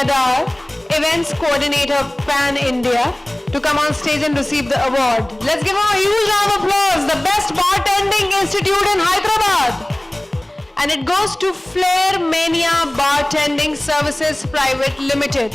Nadar, Events Coordinator Pan India, to come on stage and receive the award. Let's give him a huge round of applause. The best bartending institute in Hyderabad. And it goes to Flair Mania Bartending Services Private Limited.